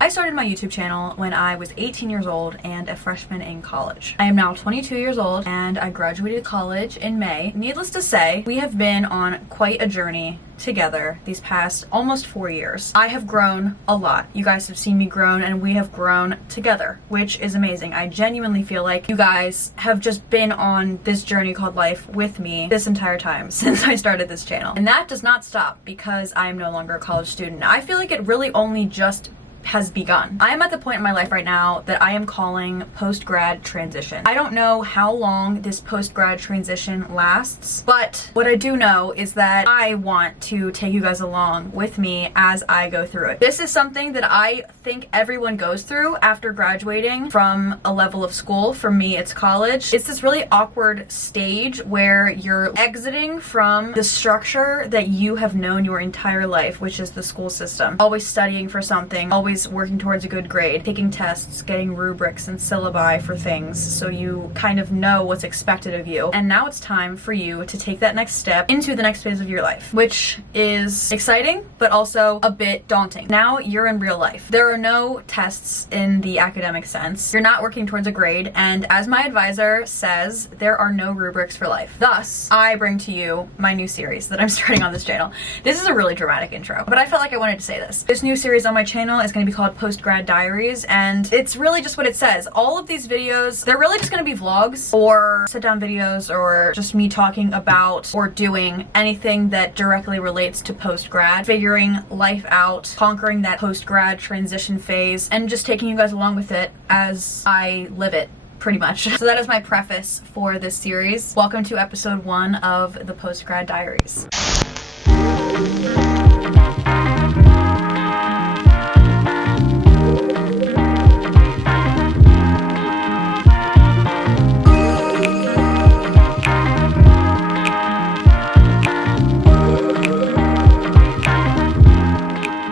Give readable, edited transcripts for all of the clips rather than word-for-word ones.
I started my YouTube channel when I was 18 years old and a freshman in college. I am now 22 years old and I graduated college in May. Needless to say, we have been on quite a journey together these past almost 4 years. I have grown a lot. You guys have seen me grown and we have grown together, which is amazing. I genuinely feel like you guys have just been on this journey called life with me this entire time since I started this channel. And that does not stop because I am no longer a college student. I feel like it really only just has begun. I am at the point in my life right now that I am calling post-grad transition. I don't know how long this post-grad transition lasts, but what I do know is that I want to take you guys along with me as I go through it. This is something that I think everyone goes through after graduating from a level of school. For me, it's college. It's this really awkward stage where you're exiting from the structure that you have known your entire life, which is the school system. Always studying for something, always working towards a good grade, taking tests, getting rubrics and syllabi for things so you kind of know what's expected of you. And now it's time for you to take that next step into the next phase of your life, which is exciting but also a bit daunting. Now you're in real life. There are no tests in the academic sense. You're not working towards a grade, and as my advisor says, there are no rubrics for life. Thus, I bring to you my new series that I'm starting on this channel. This is a really dramatic intro, but I felt like I wanted to say this. This new series on my channel is going to be called POST-GRAD DIARIES, and it's really just what it says. All of these videos, they're really just going to be vlogs or sit down videos or just me talking about or doing anything that directly relates to post-grad, figuring life out, conquering that post-grad transition phase, and just taking you guys along with it as I live it. Pretty much. So that is my preface for this series. Welcome to episode 1 of the POST-GRAD Diaries.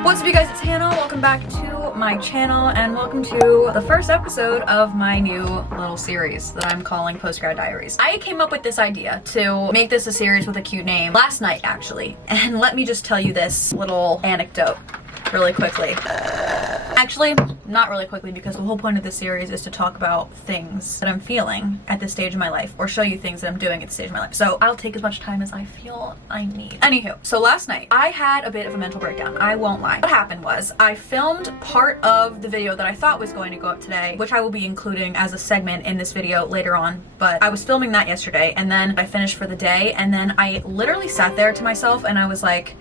What's up, you guys? It's Hannah. Welcome back to my channel and welcome to the first episode of my new little series that I'm calling POST-GRAD Diaries. I came up with this idea to make this a series with a cute name last night, actually. And let me just tell you this little anecdote really quickly. Actually, not really quickly, because the whole point of this series is to talk about things that I'm feeling at this stage of my life, or show you things that I'm doing at this stage of my life. So I'll take as much time as I feel I need. Anywho, so last night I had a bit of a mental breakdown. I won't lie. What happened was I filmed part of the video that I thought was going to go up today, which I will be including as a segment in this video later on, but I was filming that yesterday and then I finished for the day, and then I literally sat there to myself and I was like,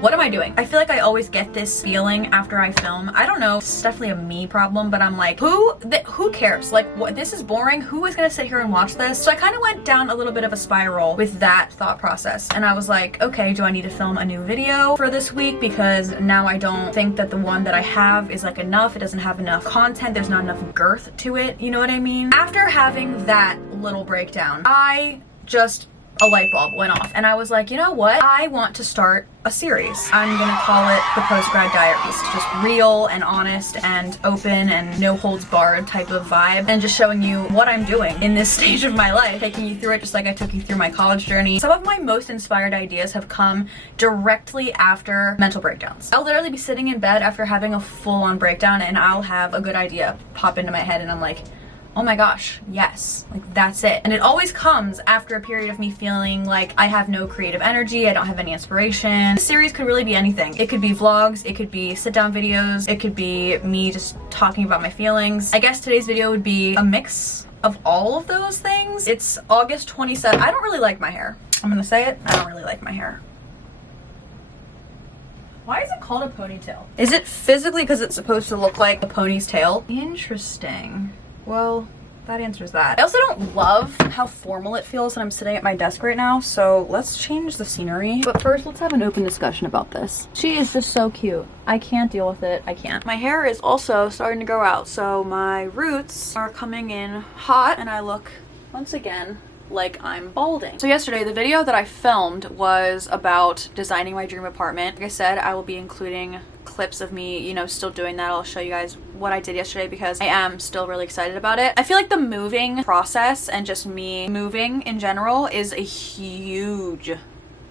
what am I doing? I feel like I always get this feeling after I film. I don't know, it's definitely a me problem, but I'm like, who cares? Like, what? This is boring. Who is gonna sit here and watch this? So I kind of went down a little bit of a spiral with that thought process. And I was like, okay, do I need to film a new video for this week? Because now I don't think that the one that I have is like enough. It doesn't have enough content. There's not enough girth to it. You know what I mean? After having that little breakdown, a light bulb went off and I was like, you know what? I want to start a series. I'm gonna call it the POST-GRAD Diaries. Just real and honest and open and no holds barred type of vibe, and just showing you what I'm doing in this stage of my life, taking you through it just like I took you through my college journey. Some of my most inspired ideas have come directly after mental breakdowns. I'll literally be sitting in bed after having a full-on breakdown and I'll have a good idea pop into my head and I'm like, oh my gosh, yes, like that's it. And it always comes after a period of me feeling like I have no creative energy, I don't have any inspiration. This series could really be anything. It could be vlogs, it could be sit-down videos, it could be me just talking about my feelings. I guess today's video would be a mix of all of those things. It's August 27th. I don't really like my hair. I'm gonna say it, I don't really like my hair. Why is it called a ponytail? Is it physically because it's supposed to look like a pony's tail? Interesting. Well, that answers that. I also don't love how formal it feels when I'm sitting at my desk right now, so let's change the scenery. But first, let's have an open discussion about this. She is just so cute. I can't deal with it. I can't. My hair is also starting to grow out, so my roots are coming in hot, and I look, once again, like I'm balding. So yesterday, the video that I filmed was about designing my dream apartment. Like I said, I will be including clips of me, you know, still doing that. I'll show you guys what I did yesterday because I am still really excited about it. I feel like the moving process and just me moving in general is a huge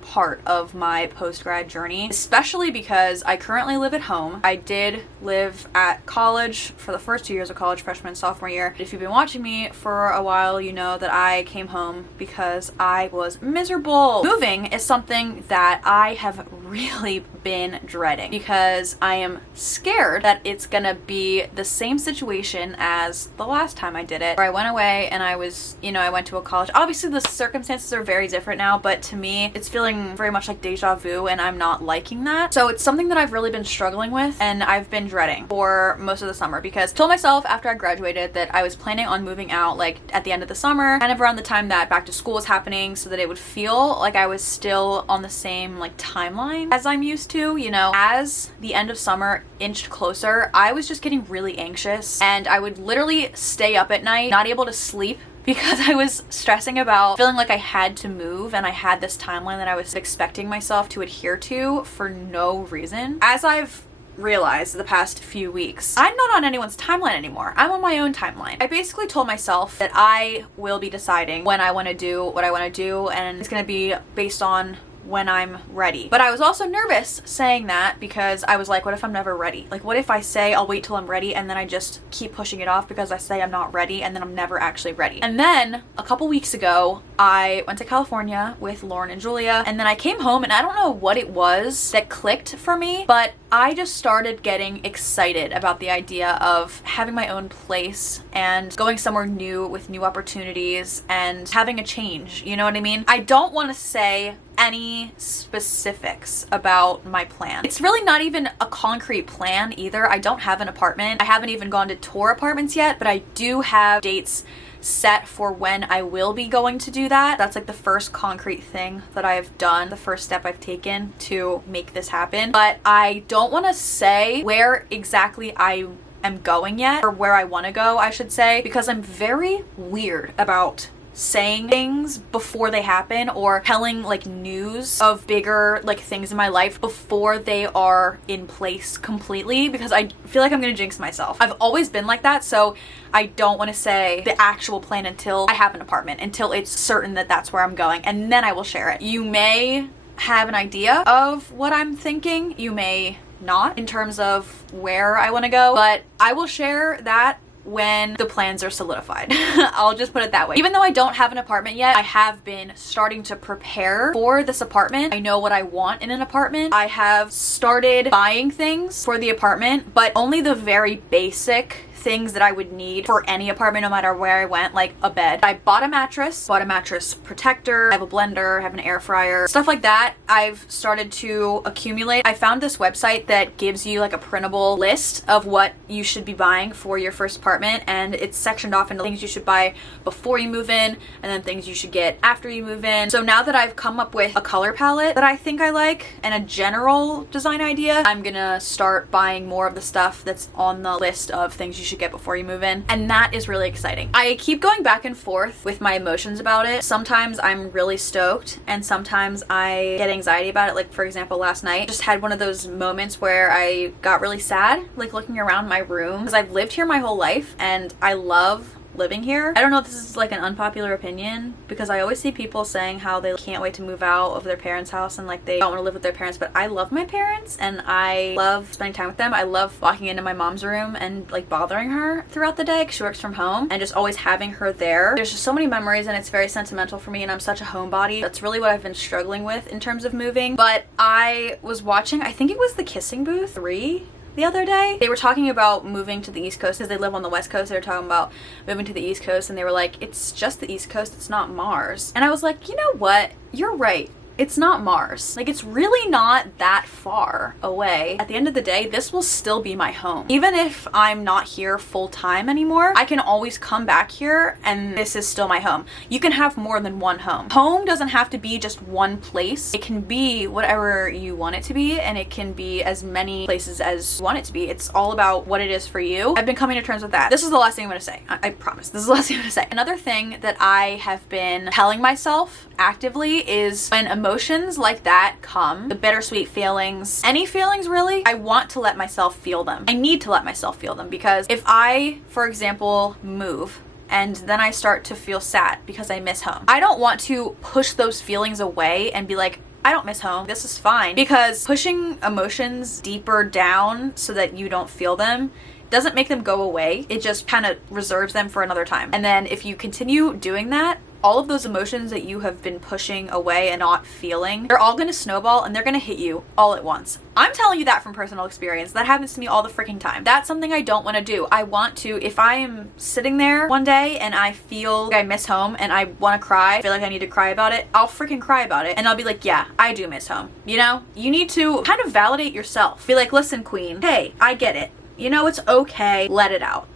part of my post-grad journey, especially because I currently live at home. I did live at college for the first 2 years of college, freshman and sophomore year. If you've been watching me for a while, you know that I came home because I was miserable. Moving is something that I have really been dreading because I am scared that it's gonna be the same situation as the last time I did it, where I went away and I was, you know, I went to a college. Obviously the circumstances are very different now, but to me it's feeling very much like deja vu, and I'm not liking that. So it's something that I've really been struggling with and I've been dreading for most of the summer, because I told myself after I graduated that I was planning on moving out like at the end of the summer, kind of around the time that back to school was happening, so that it would feel like I was still on the same like timeline as I'm used to, you know. As the end of summer inched closer, I was just getting really anxious, and I would literally stay up at night, not able to sleep, because I was stressing about feeling like I had to move, and I had this timeline that I was expecting myself to adhere to for no reason. As I've realized the past few weeks, I'm not on anyone's timeline anymore. I'm on my own timeline. I basically told myself that I will be deciding when I want to do what I want to do, and it's going to be based on when I'm ready. But I was also nervous saying that, because I was like, what if I'm never ready? Like, what if I say I'll wait till I'm ready and then I just keep pushing it off because I say I'm not ready and then I'm never actually ready? And then a couple weeks ago, I went to California with Lauren and Julia, and then I came home, and I don't know what it was that clicked for me, but I just started getting excited about the idea of having my own place and going somewhere new with new opportunities and having a change, you know what I mean? I don't want to say any specifics about my plan. It's really not even a concrete plan either. I don't have an apartment. I haven't even gone to tour apartments yet, but I do have dates set for when I will be going to do that. That's like the first concrete thing that I've done, the first step I've taken to make this happen. But I don't want to say where exactly I am going yet, or where I want to go, I should say, because I'm very weird about saying things before they happen, or telling like news of bigger like things in my life before they are in place completely, because I feel like I'm gonna jinx myself. I've always been like that, so I don't want to say the actual plan until I have an apartment, until it's certain that that's where I'm going, and then I will share it. You may have an idea of what I'm thinking, you may not, in terms of where I want to go, but I will share that when the plans are solidified. I'll just put it that way. Even though I don't have an apartment yet, I have been starting to prepare for this apartment. I know what I want in an apartment. I have started buying things for the apartment, but only the very basic things that I would need for any apartment, no matter where I went, like a bed. I bought a mattress protector, I have a blender, I have an air fryer, stuff like that. I've started to accumulate. I found this website that gives you like a printable list of what you should be buying for your first apartment, and it's sectioned off into things you should buy before you move in, and then things you should get after you move in. So now that I've come up with a color palette that I think I like and a general design idea, I'm gonna start buying more of the stuff that's on the list of things you should get before you move in, and that is really exciting. I keep going back and forth with my emotions about it. Sometimes I'm really stoked, and sometimes I get anxiety about it. Like, for example, last night just had one of those moments where I got really sad, like looking around my room, because I've lived here my whole life and I love living here. I don't know if this is like an unpopular opinion, because I always see people saying how they can't wait to move out of their parents' house and like they don't want to live with their parents, but I love my parents and I love spending time with them. I love walking into my mom's room and like bothering her throughout the day because she works from home, and just always having her there. There's just so many memories, and it's very sentimental for me, and I'm such a homebody. That's really what I've been struggling with in terms of moving. But I was watching, I think it was The Kissing Booth 3 the other day. They were talking about moving to the East Coast because they live on the West Coast. They were talking about moving to the East Coast, and they were like, it's just the East Coast, it's not Mars. And I was like, you know what? You're right. It's not Mars. Like, it's really not that far away. At the end of the day, this will still be my home. Even if I'm not here full time anymore, I can always come back here and this is still my home. You can have more than one home. Home doesn't have to be just one place. It can be whatever you want it to be, and it can be as many places as you want it to be. It's all about what it is for you. I've been coming to terms with that. This is the last thing I'm gonna say. I promise. This is the last thing I'm gonna say. Another thing that I have been telling myself actively is when emotions like that come, the bittersweet feelings, any feelings really, I want to let myself feel them. I need to let myself feel them, because if I, for example, move and then I start to feel sad because I miss home, I don't want to push those feelings away and be like, I don't miss home. This is fine, because pushing emotions deeper down so that you don't feel them doesn't make them go away. It just kind of reserves them for another time. And then if you continue doing that, all of those emotions that you have been pushing away and not feeling, they're all gonna snowball and they're gonna hit you all at once. I'm telling you that from personal experience. That happens to me all the freaking time. That's something I don't want to do. I want to, if I am sitting there one day and I feel like I miss home and I want to cry, I feel like I need to cry about it, I'll freaking cry about it. And I'll be like, yeah, I do miss home. You know, you need to kind of validate yourself. Be like, listen, queen, hey, I get it. You know, it's okay. Let it out.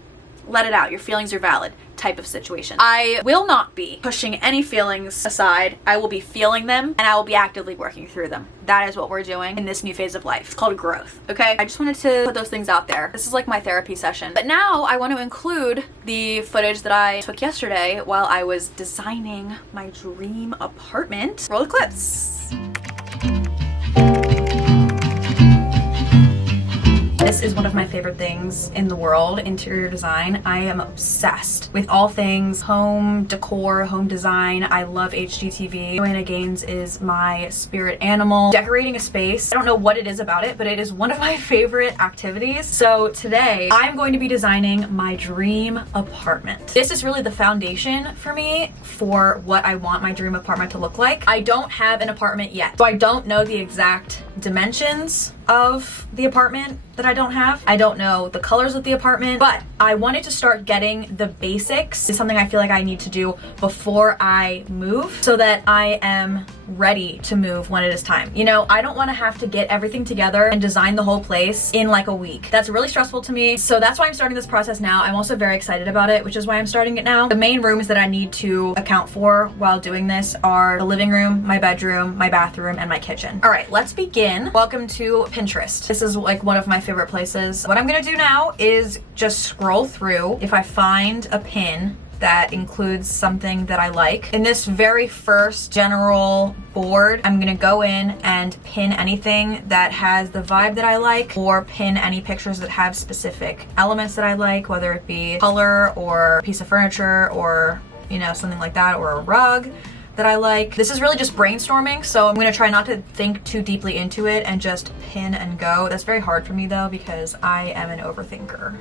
Let it out. Your feelings are valid type of situation. I will not be pushing any feelings aside. I will be feeling them and I will be actively working through them. That is what we're doing in this new phase of life. It's called growth, okay? I just wanted to put those things out there. This is like my therapy session. But now I want to include the footage that I took yesterday while I was designing my dream apartment. Roll the clips. This is one of my favorite things in the world, interior design. I am obsessed with all things home decor, home design. I love HGTV. Joanna Gaines is my spirit animal. Decorating a space, I don't know what it is about it, but it is one of my favorite activities. So today I'm going to be designing my dream apartment. This is really the foundation for me for what I want my dream apartment to look like. I don't have an apartment yet, so I don't know the exact dimensions of the apartment that I don't have. I don't know the colors of the apartment, but I wanted to start getting the basics. It's something I feel like I need to do before I move so that I am ready to move when it is time. You know, I don't want to have to get everything together and design the whole place in like a week. That's really stressful to me. So that's why I'm starting this process now. I'm also very excited about it, which is why I'm starting it now. The main rooms that I need to account for while doing this are the living room, my bedroom, my bathroom, and my kitchen. All right, let's begin. Welcome to Pinterest. This is like one of my favorite places. What I'm gonna do now is just scroll through. If I find a pin that includes something that I like. In this very first general board, I'm gonna go in and pin anything that has the vibe that I like, or pin any pictures that have specific elements that I like, whether it be color or piece of furniture or, you know, something like that, or a rug that I like. This is really just brainstorming, so I'm gonna try not to think too deeply into it and just pin and go. That's very hard for me though, because I am an overthinker.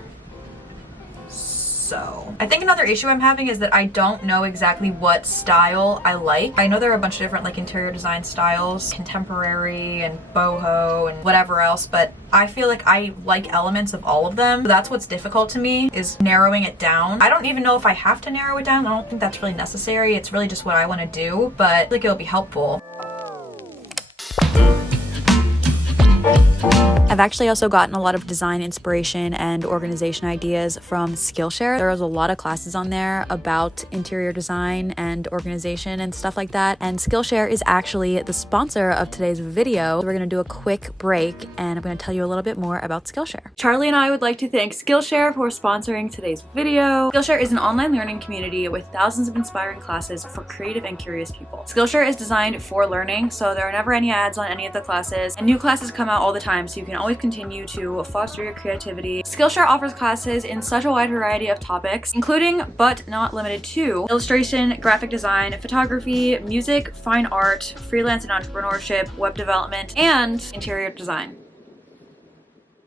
So I think another issue I'm having is that I don't know exactly what style I like. I know there are a bunch of different like interior design styles, contemporary and boho and whatever else, but I feel like I like elements of all of them. So that's what's difficult to me, is narrowing it down. I don't even know if I have to narrow it down. I don't think that's really necessary. It's really just what I want to do, but I think it'll be helpful. I've actually also gotten a lot of design inspiration and organization ideas from Skillshare. There was a lot of classes on there about interior design and organization and stuff like that. And Skillshare is actually the sponsor of today's video. So we're gonna do a quick break and I'm gonna tell you a little bit more about Skillshare. Charlie and I would like to thank Skillshare for sponsoring today's video. Skillshare is an online learning community with thousands of inspiring classes for creative and curious people. Skillshare is designed for learning, so there are never any ads on any of the classes, and new classes come out all the time, so you can always continue to foster your creativity. Skillshare offers classes in such a wide variety of topics, including but not limited to illustration, graphic design, photography, music, fine art, freelance and entrepreneurship, web development, and interior design.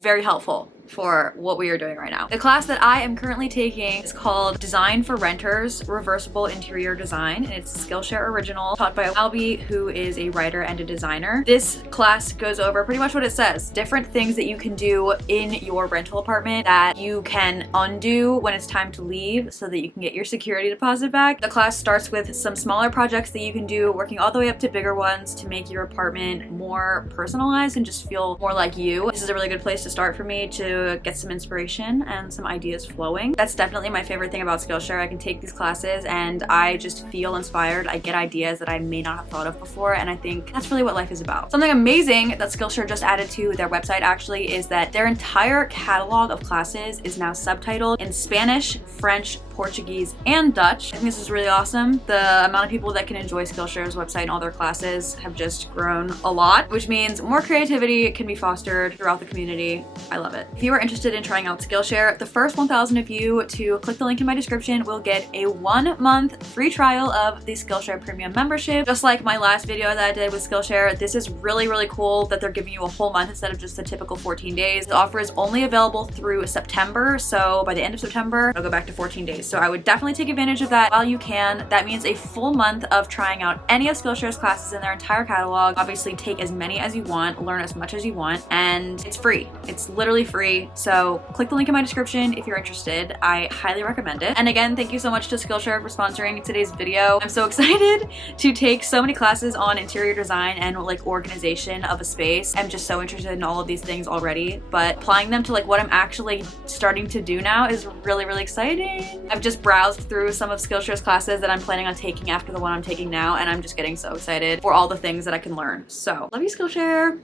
Very helpful for what we are doing right now. The class that I am currently taking is called Design for Renters, Reversible Interior Design, and it's a Skillshare original taught by Albie, who is a writer and a designer. This class goes over pretty much what it says, different things that you can do in your rental apartment that you can undo when it's time to leave so that you can get your security deposit back. The class starts with some smaller projects that you can do, working all the way up to bigger ones to make your apartment more personalized and just feel more like you. This is a really good place to start for me to get some inspiration and some ideas flowing. That's definitely my favorite thing about Skillshare. I can take these classes and I just feel inspired. I get ideas that I may not have thought of before, and I think that's really what life is about. Something amazing that Skillshare just added to their website actually is that their entire catalog of classes is now subtitled in Spanish, French, Portuguese, and Dutch. I think this is really awesome. The amount of people that can enjoy Skillshare's website and all their classes have just grown a lot, which means more creativity can be fostered throughout the community. I love it. If you are interested in trying out Skillshare, the first 1,000 of you to click the link in my description will get a 1-month free trial of the Skillshare Premium membership. Just like my last video that I did with Skillshare, this is really, really cool that they're giving you a whole month instead of just the typical 14 days. The offer is only available through September, so by the end of September, it'll go back to 14 days. So I would definitely take advantage of that while you can. That means a full month of trying out any of Skillshare's classes in their entire catalog. Obviously, take as many as you want, learn as much as you want, and it's free. It's literally free. So click the link in my description if you're interested. I highly recommend it. And again, thank you so much to Skillshare for sponsoring today's video. I'm so excited to take so many classes on interior design and like organization of a space. I'm just so interested in all of these things already, but applying them to like what I'm actually starting to do now is really, really exciting. I've just browsed through some of Skillshare's classes that I'm planning on taking after the one I'm taking now, and I'm just getting so excited for all the things that I can learn. So love you, Skillshare.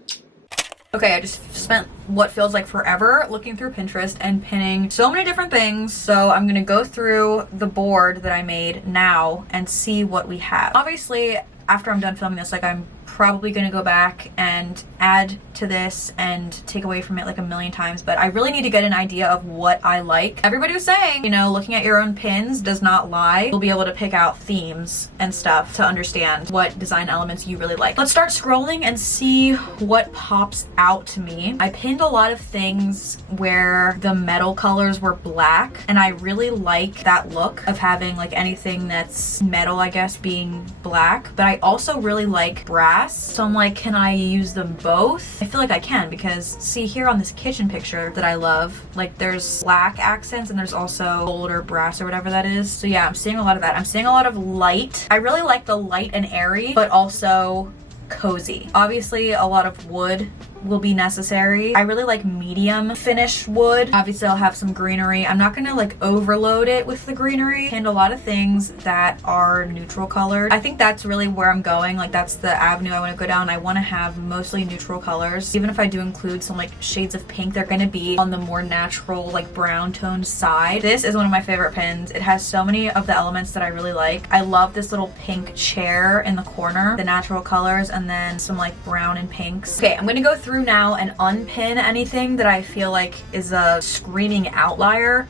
Okay, I just spent what feels like forever looking through Pinterest and pinning so many different things. So I'm gonna go through the board that I made now and see what we have. Obviously, after I'm done filming this, like I'm probably gonna go back and add to this and take away from it like a million times, but I really need to get an idea of what I like. Everybody was saying, you know, looking at your own pins does not lie. You'll be able to pick out themes and stuff to understand what design elements you really like. Let's start scrolling and see what pops out to me. I pinned a lot of things where the metal colors were black, and I really like that look of having like anything that's metal, I guess, being black, but I also really like brass. So I'm like, can I use them both? I feel like I can, because see here on this kitchen picture that I love, like there's black accents and there's also gold or brass or whatever that is. So yeah, I'm seeing a lot of that. I'm seeing a lot of light. I really like the light and airy, but also cozy. Obviously a lot of wood will be necessary. I really like medium finished wood. Obviously I'll have some greenery. I'm not gonna like overload it with the greenery, and a lot of things that are neutral colored. I think that's really where I'm going. Like that's the avenue I want to go down. I want to have mostly neutral colors. Even if I do include some like shades of pink, they're gonna be on the more natural like brown tone side. This is one of my favorite pins. It has so many of the elements that I really like. I love this little pink chair in the corner, the natural colors, and then some like brown and pinks. Okay, I'm gonna go through now and unpin anything that I feel like is a screaming outlier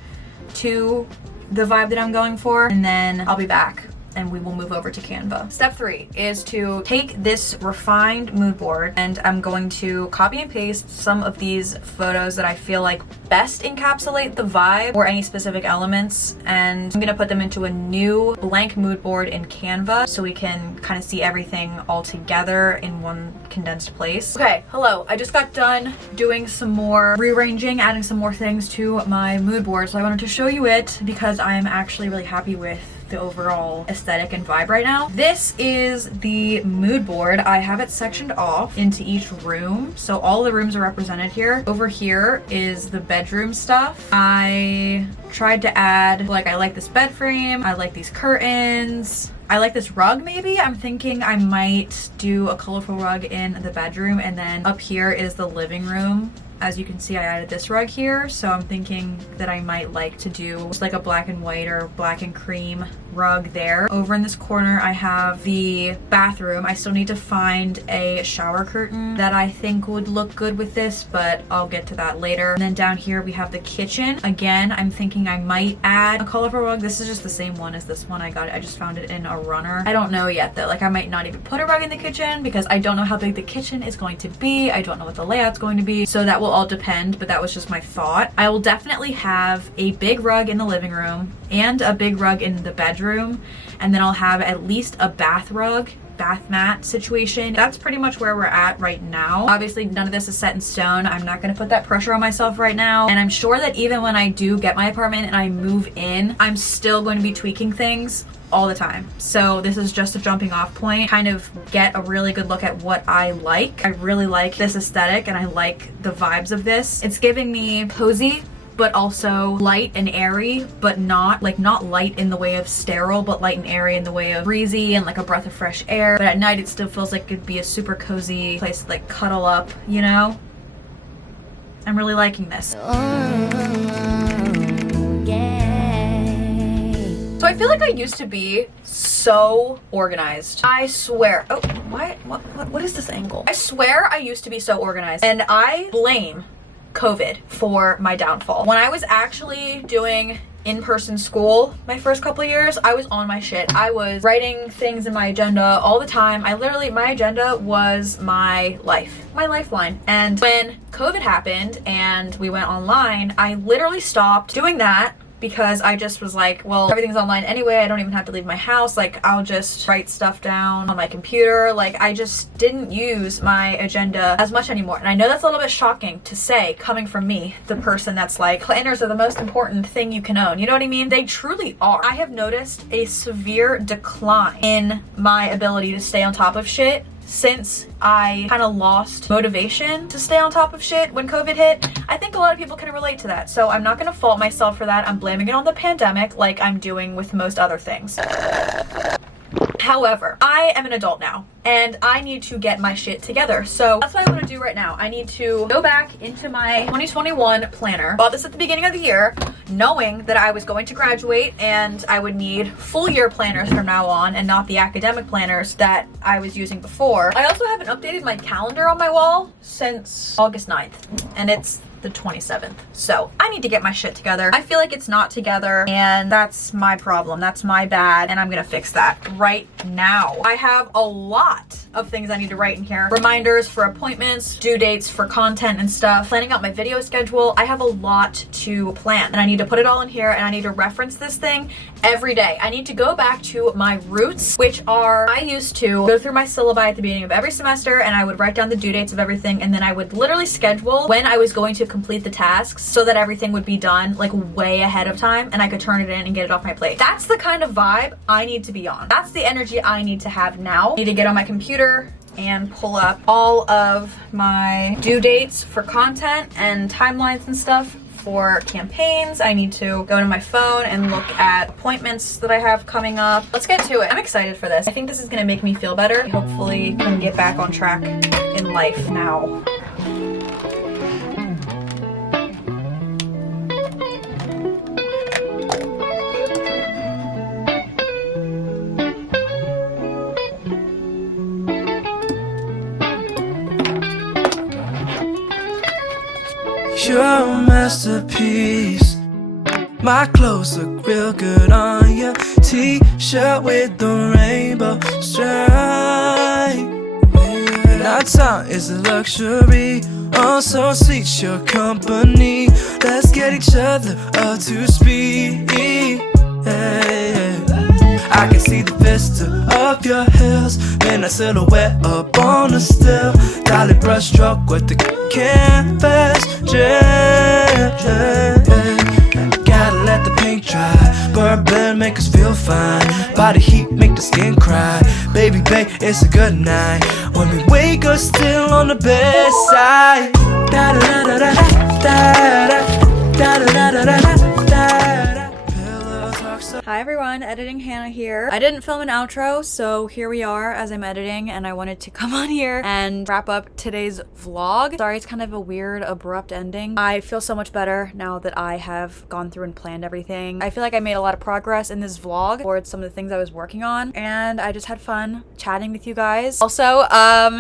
to the vibe that I'm going for, and then I'll be back and we will move over to Canva. Step 3 is to take this refined mood board, and I'm going to copy and paste some of these photos that I feel like best encapsulate the vibe or any specific elements, and I'm gonna put them into a new blank mood board in Canva so we can kind of see everything all together in one condensed place. Okay, hello. I just got done doing some more rearranging, adding some more things to my mood board, so I wanted to show you it because I'm actually really happy with the overall aesthetic and vibe right now. This is the mood board. I have it sectioned off into each room, so all the rooms are represented here. Over here is the bedroom stuff. I tried to add, like, I like this bed frame, I like these curtains, I like this rug maybe. I'm thinking I might do a colorful rug in the bedroom, and then up here is the living room. As you can see, I added this rug here, so I'm thinking that I might like to do just like a black and white or black and cream rug there. Over in this corner, I have the bathroom. I still need to find a shower curtain that I think would look good with this, but I'll get to that later. And then down here, we have the kitchen. Again, I'm thinking I might add a colorful rug. This is just the same one as this one I got. I just found it in a runner. I don't know yet though. Like I might not even put a rug in the kitchen because I don't know how big the kitchen is going to be. I don't know what the layout's going to be. So that will all depend, but that was just my thought. I will definitely have a big rug in the living room and a big rug in the bedroom, and then I'll have at least a bath rug, bath mat situation. That's pretty much where we're at right now. Obviously none of this is set in stone. I'm not going to put that pressure on myself right now, and I'm sure that even when I do get my apartment and I move in, I'm still going to be tweaking things all the time. So this is just a jumping off point, kind of get a really good look at what I like. I really like this aesthetic and I like the vibes of this. It's giving me cozy, but also light and airy, but not light in the way of sterile, but light and airy in the way of breezy and like a breath of fresh air. But at night it still feels like it'd be a super cozy place to like cuddle up, you know? I'm really liking this. So I feel like I used to be so organized. I swear. Oh, what is this angle? I swear I used to be so organized, and I blame COVID for my downfall. When I was actually doing in-person school my first couple of years, I was on my shit. I was writing things in my agenda all the time. My agenda was my life, my lifeline. And when COVID happened and we went online, I literally stopped doing that because I just was like, well, everything's online anyway. I don't even have to leave my house. Like, I'll just write stuff down on my computer. Like, I just didn't use my agenda as much anymore. And I know that's a little bit shocking to say, coming from me, the person that's like, planners are the most important thing you can own. You know what I mean? They truly are. I have noticed a severe decline in my ability to stay on top of shit since I kind of lost motivation to stay on top of shit when COVID hit. I think a lot of people can relate to that. So I'm not gonna fault myself for that. I'm blaming it on the pandemic like I'm doing with most other things. However, I am an adult now and I need to get my shit together. So that's what I want to do right now. I need to go back into my 2021 planner. Bought this at the beginning of the year, knowing that I was going to graduate and I would need full year planners from now on and not the academic planners that I was using before. I also haven't updated my calendar on my wall since August 9th, and it's the 27th. So I need to get my shit together. I feel like it's not together, and that's my problem. That's my bad, and I'm gonna fix that right now. I have a lot of things I need to write in here. Reminders for appointments, due dates for content and stuff, planning out my video schedule. I have a lot to plan, and I need to put it all in here, and I need to reference this thing every day. I need to go back to my roots, which are, I used to go through my syllabi at the beginning of every semester, and I would write down the due dates of everything, and then I would literally schedule when I was going to complete the tasks so that everything would be done like way ahead of time and I could turn it in and get it off my plate. That's the kind of vibe I need to be on. That's the energy I need to have now. I need to get on my computer and pull up all of my due dates for content and timelines and stuff for campaigns. I need to go to my phone and look at appointments that I have coming up. Let's get to it. I'm excited for this. I think this is gonna make me feel better. Hopefully can get back on track in life now. You're a masterpiece. My clothes look real good on you. T-shirt with the rainbow stripe. And our time is a luxury. Oh, so sweet your company. Let's get each other up to speed. I can see the vista of your heels, man, a silhouette up on the still. Dolly brush stroke with the canvas gel. Gotta let the paint dry. Bourbon make us feel fine. Body heat make the skin cry. Baby, babe, it's a good night when we wake up still on the bedside. Da da da da da da da da da da da da. Hi everyone, Editing Hannah here. I didn't film an outro, so here we are as I'm editing, and I wanted to come on here and wrap up today's vlog. Sorry, it's kind of a weird, abrupt ending. I feel so much better now that I have gone through and planned everything. I feel like I made a lot of progress in this vlog towards some of the things I was working on, and I just had fun chatting with you guys. Also,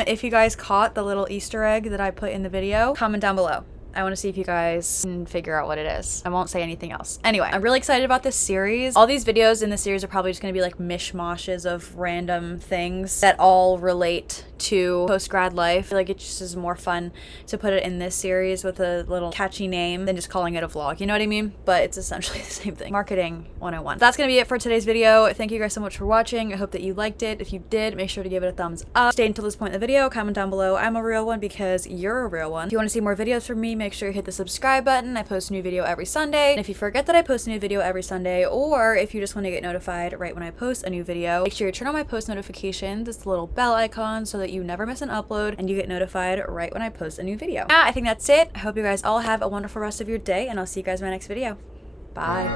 if you guys caught the little Easter egg that I put in the video, comment down below. I want to see if you guys can figure out what it is. I won't say anything else. Anyway, I'm really excited about this series. All these videos in this series are probably just going to be like mishmashes of random things that all relate to post-grad life. I feel like it just is more fun to put it in this series with a little catchy name than just calling it a vlog. You know what I mean? But it's essentially the same thing. Marketing 101. That's going to be it for today's video. Thank you guys so much for watching. I hope that you liked it. If you did, make sure to give it a thumbs up. Stay until this point in the video. Comment down below. I'm a real one because you're a real one. If you want to see more videos from me, make sure you hit the subscribe button. I post a new video every Sunday. And if you forget that I post a new video every Sunday, or if you just want to get notified right when I post a new video, make sure you turn on my post notifications. This little bell icon so that you never miss an upload and you get notified right when I post a new video. Yeah, I think that's it. I hope you guys all have a wonderful rest of your day, and I'll see you guys in my next video. Bye.